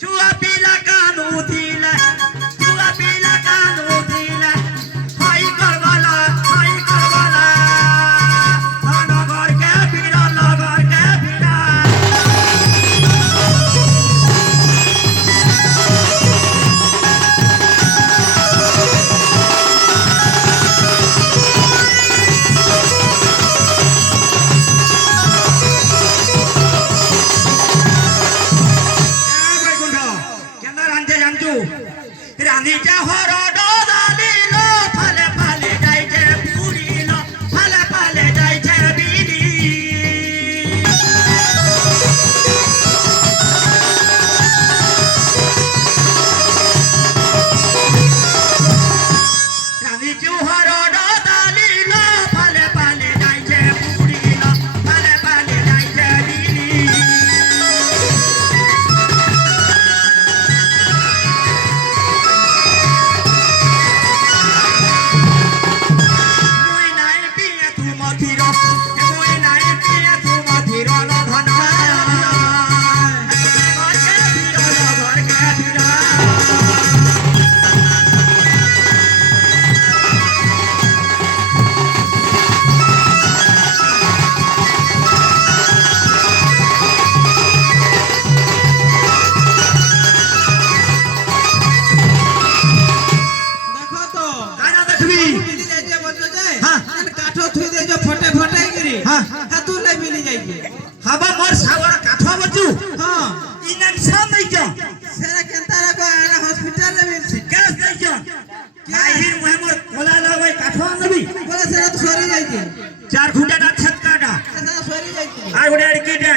Chua pila kanu thila, chua pila kanu thila. Hai karwala, hai karwala. Nagar ke pila, nagar ke pila. রানীটা হরড দালিল ফালে ফালে যাইছে পুরিল ফালে ফালে যাইছে বিলি রানীটা হরড দালিল ফালে ফালে যাইছে পুরিল ফালে ফালে যাইছে বিলি हवा मोर सावर काठवा बचू हां इनन सा नहीं जा सेरा केंतारा को आना हॉस्पिटल में सिकास नहीं जा माहिर मुहे मोर कोला लगई काठवा नबी बोले सेरा तो सरी जाई के चार घुटा ना छत काटा सेरा सरी जाई के आ गुडे अड़की दे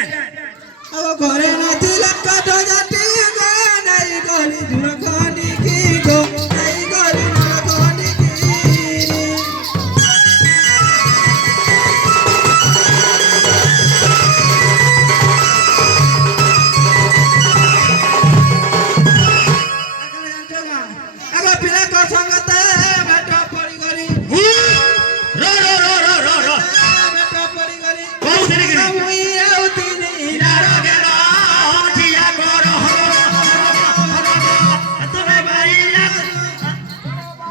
अब घरे ना तिलक काटो जाती गो नहीं गोली दूर कोनी की गो नहीं गोली ना कोनी की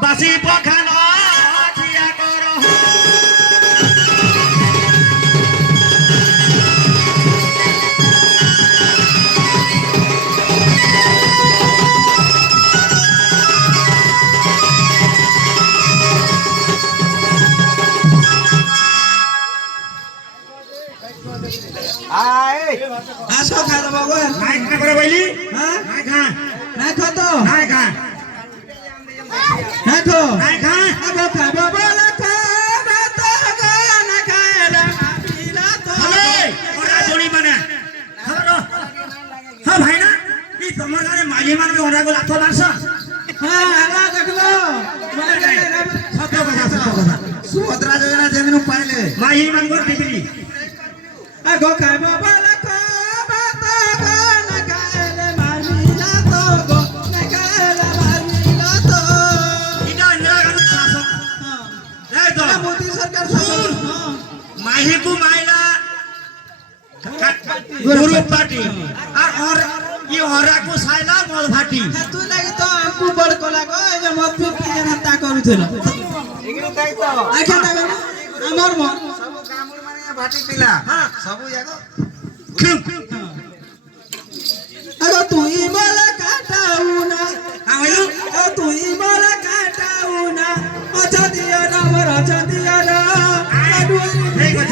Basi pokano dia koro Ai aso kha to bago naik na koro baili ha naik kha to naik kha Nakho nakha abo khabo bola kha to go nakha la pila to hale ora joni mane halo ha bhai na ei tomar gare maji man ke ora go lakho marsa ha ala dekhlo sabto kotha subhadra jojana jeminu paile maji man go dibri ago khabo bola kha to go nakha la marila to go nakha la marila to माही को माइला गुरु party और ये हरा को साइला मोल भाटी तू लागि तो हमको बड़ कोला को जे मत पी जनता करू थलो एगरो काई तो आखे तबे हमर मन सब कामुल माने भाटी पिला हां सब यागो अगो तू ही मोला काटाऊ ना आइलो तू ही मोला काटाऊ ना अच्छा दिया ना मोर अच्छा दिया ना नहीं कुछ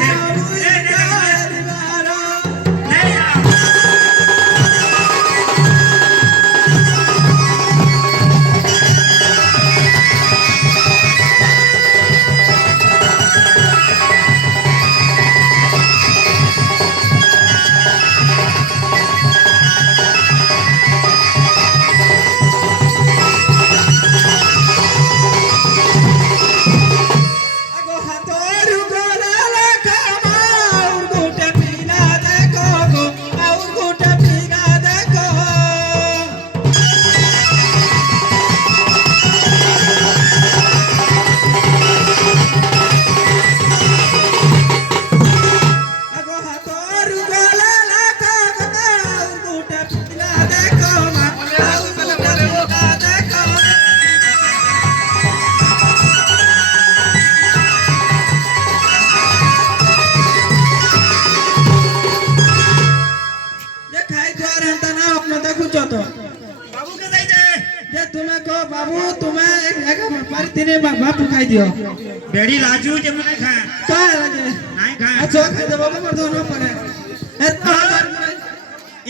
দেখুছ তো বাবু কে দেই দে যে তুমি কো বাবু তুমি এক পারি তিনে বাপু খাই দিও বেড়ি লাজু যে মনে খা কায় লাগে নাই খা আচ্ছা খাই দেবো আমার ধন পড়ে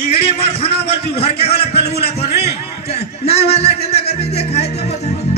ইগড়ি মোর খানা বলছু ঘর কে গলে পেলবুলা কোনে নাই वाला केंदा करबे जे खाई देबो